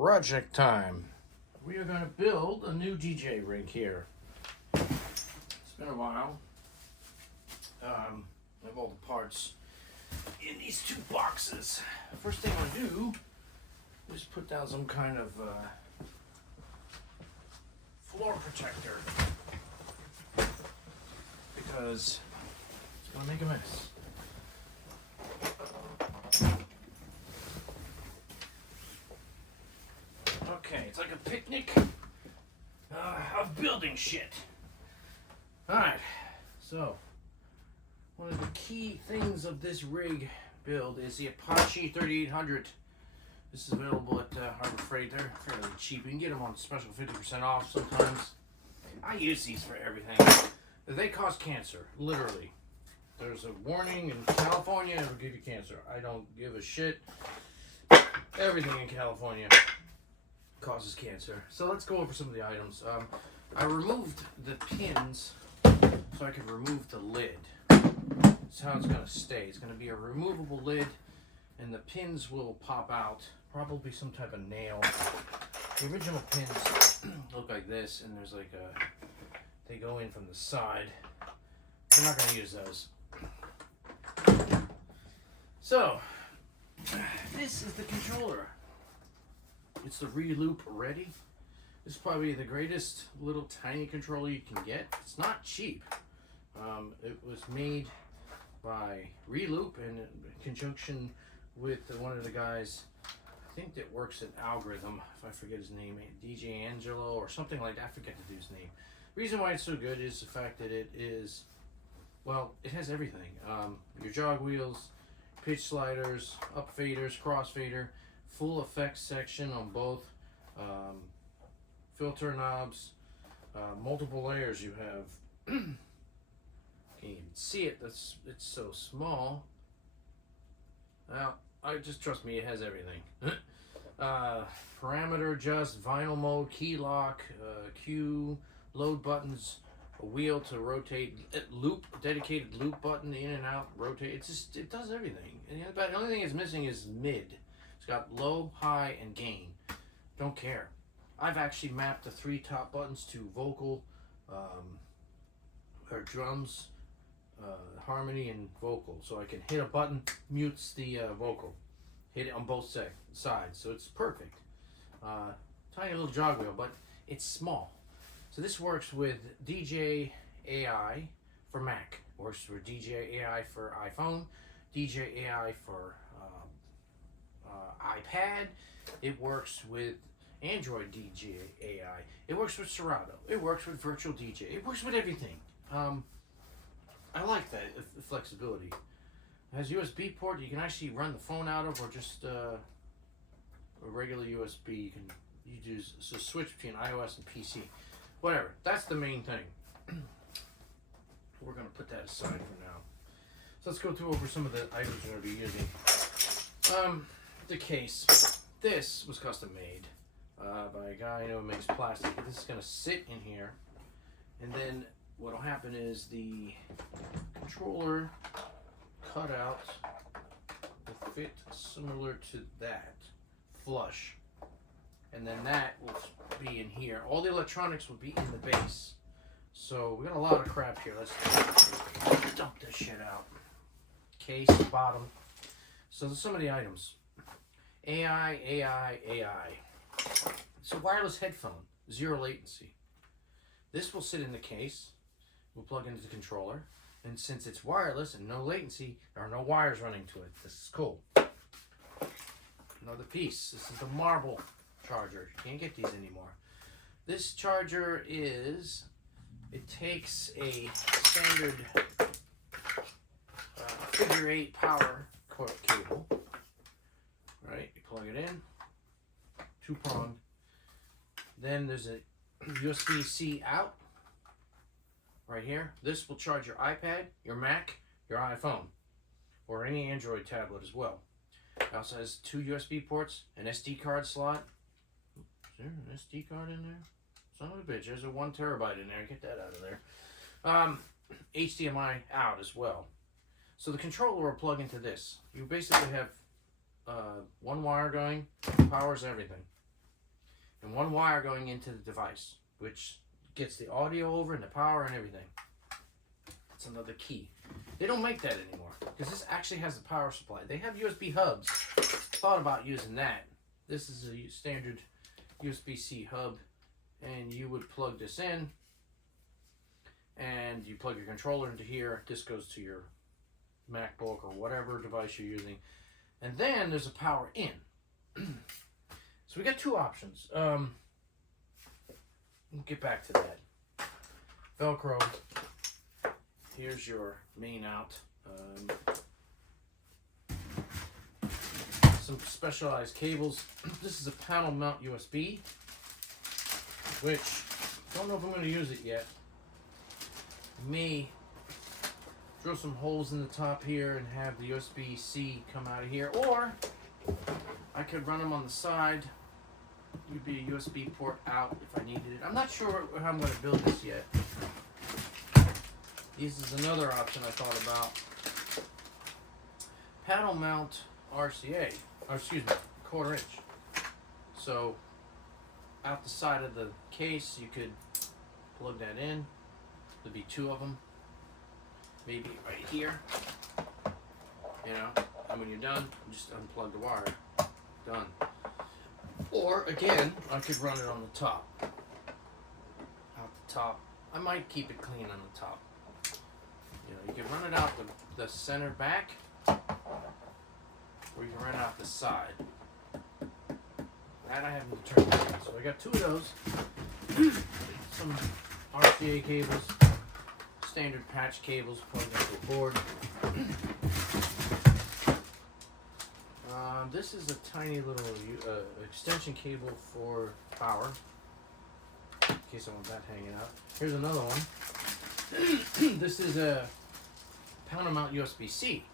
project time. We are going to build a new DJ rig here. It's been a while. I have all the parts in these two boxes. The first thing I want to do is put down some kind of floor protector because it's going to make a mess. Okay, it's like a picnic of building shit. Alright, so one of the key things of this rig build is the Apache 3800. This is available at Harbor Freight. They're fairly cheap. You can get them on special 50% off sometimes. I use these for everything. They cause cancer, literally. There's a warning in California, it will give you cancer. I don't give a shit. Everything in California causes cancer. So let's go over some of the items. I removed the pins so I could remove the lid. That's how it's going to stay. It's going to be a removable lid and the pins will pop out. Probably some type of nail. The original pins look like this and there's like a, they go in from the side. I'm not going to use those. So, this is the controller. It's the Reloop Ready. This is probably the greatest little tiny controller you can get. It's not cheap. It was made by Reloop in conjunction with one of the guys, I think that works at Algorithm, if I forget his name, DJ Angelo or something like that. I forget the dude's name. The reason why it's so good is the fact that it is, well, it has everything. Your jog wheels, pitch sliders, up faders, cross fader, full effects section on both, filter knobs, multiple layers you have. Can't even see it, it's so small. Well, just trust me, it has everything. Parameter adjust, vinyl mode, key lock, cue, load buttons, a wheel to rotate, loop, dedicated loop button in and out, rotate. It does everything. And the only thing it's missing is mid. It's got low, high, and gain. Don't care. I've actually mapped the 3 top buttons to vocal, or drums, harmony, and vocal. So I can hit a button, mutes the vocal. Hit it on both sides. So it's perfect. Tiny little jog wheel, but it's small. So this works with DJ AI for Mac. Works for DJ AI for iPhone. DJ AI for iPad. It works with Android DJ AI. It works with Serato. It works with Virtual DJ. It works with everything. I like that flexibility. It has USB port you can actually run the phone out of, or just a regular USB. You use a switch between iOS and PC. Whatever. That's the main thing. We're going to put that aside for now. So let's go through over some of the items we're going to be using. The case. This was custom made by a guy I know who makes plastic. This is going to sit in here, and then what will happen is the controller cutout will fit similar to that, flush, and then that will be in here. All the electronics will be in the base. So we got a lot of crap here. Let's dump this shit out. Case, bottom. So some of the items. AI. It's a wireless headphone, 0 latency. This will sit in the case. We'll plug into the controller. And since it's wireless and no latency, there are no wires running to it. This is cool. Another piece. This is the marble charger. You can't get these anymore. This charger is, it takes a standard figure 8 power cable. Right, you plug it in, 2-pronged. Then there's a USB-C out right here. This will charge your iPad, your Mac, your iPhone, or any Android tablet as well. It also has 2 USB ports, an SD card slot. Is there an SD card in there? Son of a bitch, there's a 1 terabyte in there. Get that out of there. HDMI out as well. So the controller will plug into this. You basically have one wire going, powers everything. and one wire going into the device, which gets the audio over and the power and everything. That's another key. They don't make that anymore because this actually has a power supply. They have USB hubs. Thought about using that. This is a standard USB-C hub, and you would plug this in, and you plug your controller into here. This goes to your MacBook or whatever device you're using, and then there's a power in. So we got two options. We'll get back to that. Velcro. Here's your main out. Some specialized cables. This is a panel mount USB, which I don't know if I'm going to use it yet. May drill some holes in the top here and have the USB-C come out of here, or I could run them on the side. You'd be a USB port out if I needed it. I'm not sure how I'm going to build this yet. This is another option I thought about. Panel mount RCA, or excuse me, 1/4 inch. So out the side of the case, you could plug that in. There'd be two of them, maybe right here. You know, and when you're done, just unplug the wire. Done. Or again, I could run it on the top. Out the top. I might keep it clean on the top. You know, you can run it out the center back, or you can run it out the side. That I haven't determined yet. So I got two of those. Some RCA cables, standard patch cables plugged into a board. This is a tiny little extension cable for power, in case I want that hanging out. Here's another one. This is a panel mount USB-C.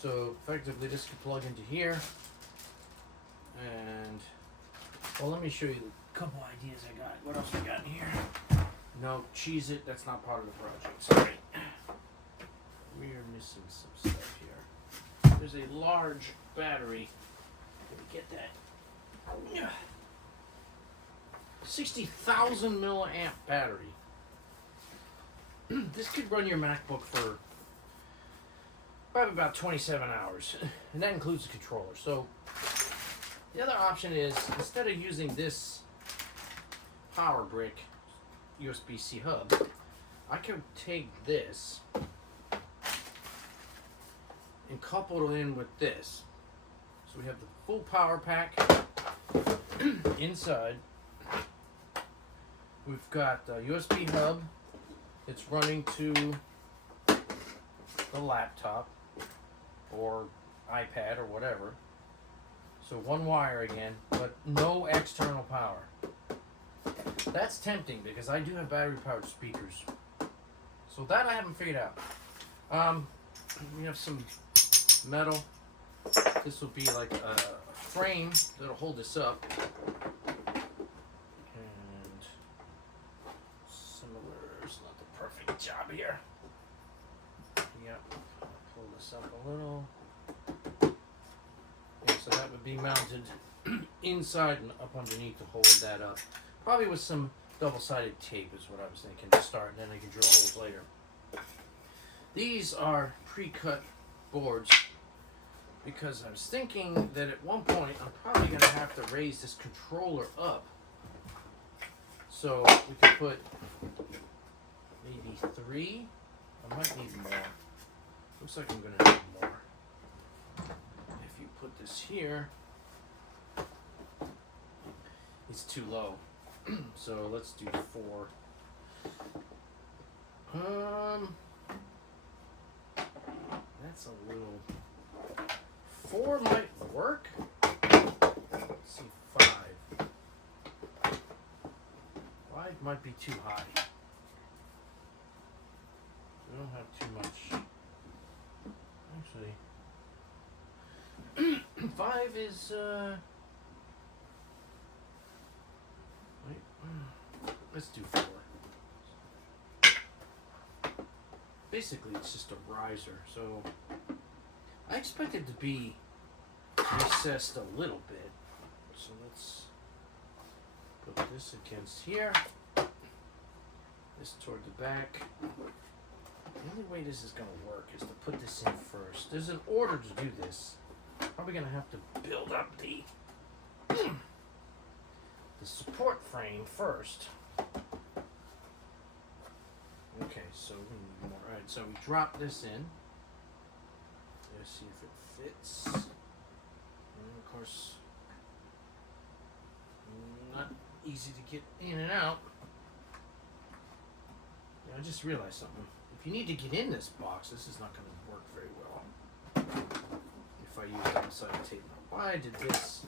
So effectively this could plug into here. And, well, let me show you the couple ideas I got. What else we got in here? No, cheese it. That's not part of the project. Sorry. We are missing some stuff here. There's a large battery. Let me get that. 60,000 milliamp battery. This could run your MacBook for probably about 27 hours, and that includes the controller. So the other option is, instead of using this power brick USB-C hub, I could take this and couple it in with this. So we have the full power pack inside. We've got a USB hub. It's running to the laptop or iPad or whatever. So one wire again, but no external power. That's tempting because I do have battery powered speakers. So that I haven't figured out. We have some metal. This will be like a frame that'll hold this up. And similar, it's not the perfect job here. Yep, pull this up a little. Yeah, so that would be mounted inside and up underneath to hold that up. Probably with some double-sided tape is what I was thinking to start, and then I can drill holes later. These are pre-cut boards because I was thinking that at one point I'm probably going to have to raise this controller up. So we could put maybe 3. I might need more. Looks like I'm going to need more. If you put this here, it's too low. So let's do 4. That's a little. 4 might work. Let's see, 5. 5 might be too high. We don't have too much. Actually, 5 is wait. Let's do 4. Basically, it's just a riser, so I expect it to be recessed a little bit. So let's this against here. This toward the back. The only way this is going to work is to put this in first. There's an order to do this. Probably going to have to build up the support frame first. Okay, so we're going to need more. Alright, so we drop this in. Let's see if it fits. And of course, not easy to get in and out. I just realized something. If you need to get in this box, this is not going to work very well. If I use double-sided tape. Now, why I did this?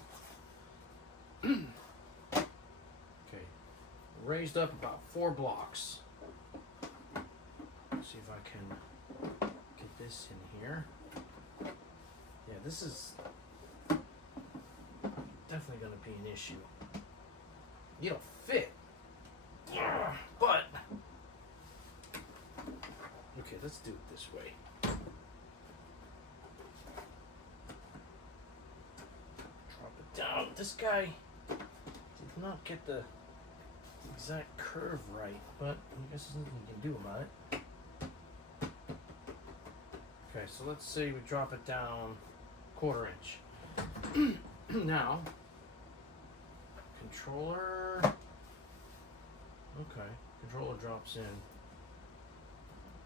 Okay, raised up about 4 blocks. Let's see if I can get this in here. Yeah, this is definitely going to be an issue. You don't fit. Yeah, but okay, let's do it this way. Drop it down. This guy did not get the exact curve right, but I guess there's nothing you can do about it. Okay, so let's say we drop it down 1/4 inch. Now, controller. Okay, controller drops in.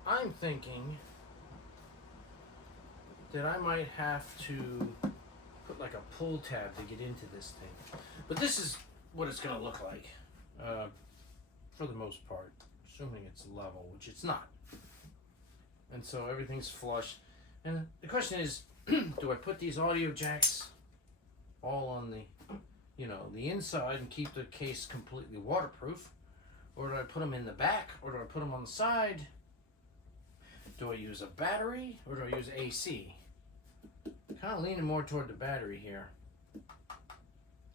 I'm thinking that I might have to put like a pull tab to get into this thing. But this is what it's going to look like for the most part, assuming it's level, which it's not. And so everything's flush. And the question is, do I put these audio jacks all on the, the inside and keep the case completely waterproof? Or do I put them in the back? Or do I put them on the side? Do I use a battery or do I use AC? Kind of leaning more toward the battery here.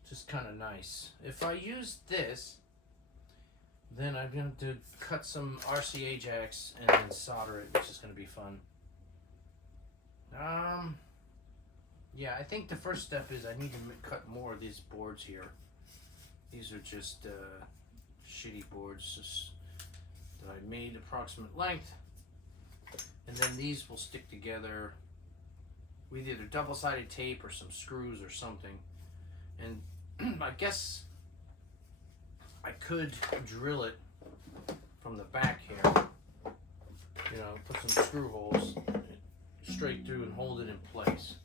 Just kind of nice. If I use this, then I'm going to cut some RCA jacks and then solder it, which is going to be fun. Yeah, I think the first step is I need to cut more of these boards here. These are just shitty boards just that I made approximate length. And then these will stick together with either double-sided tape or some screws or something. And I guess I could drill it from the back here. Put some screw holes straight through and hold it in place.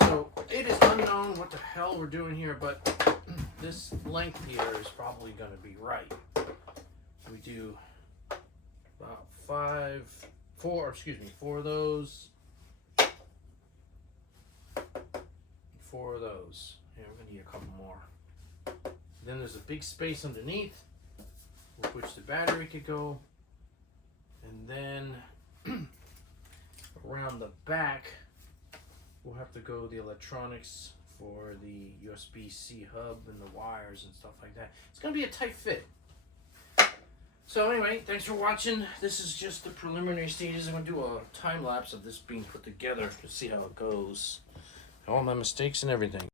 So it is unknown what the hell we're doing here, but this length here is probably going to be right. We do about 4 of those. 4 of those. Yeah, we're gonna need a couple more. Then there's a big space underneath with which the battery could go. And then around the back, we'll have to go the electronics for the USB-C hub and the wires and stuff like that. It's gonna be a tight fit. So anyway, thanks for watching. This is just the preliminary stages. I'm going to do a time lapse of this being put together to see how it goes. All my mistakes and everything.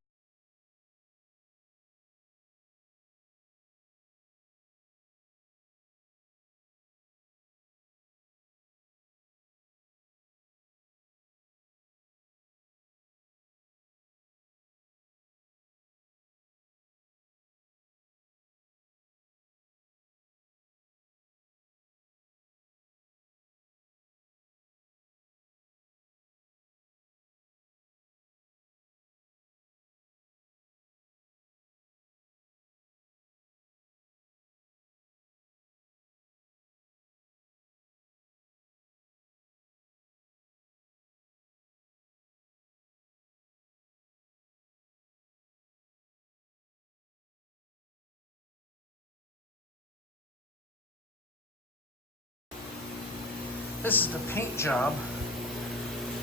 This is the paint job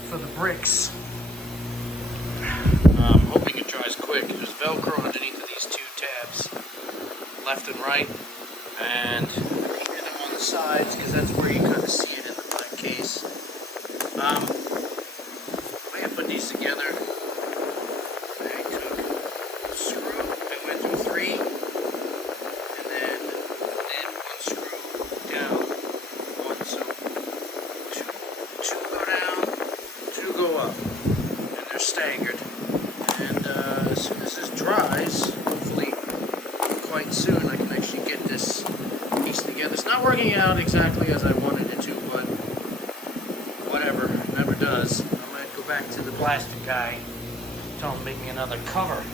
for the bricks. I'm hoping it dries quick. There's Velcro underneath of these 2 tabs, left and right, and repeated them on the sides because that's where you kind of see it in the black case. The way I put these together, I took a screw, I went through 3, working out exactly as I wanted it to, but whatever, it never does. I'm going to go back to the plastic guy, tell him to make me another cover.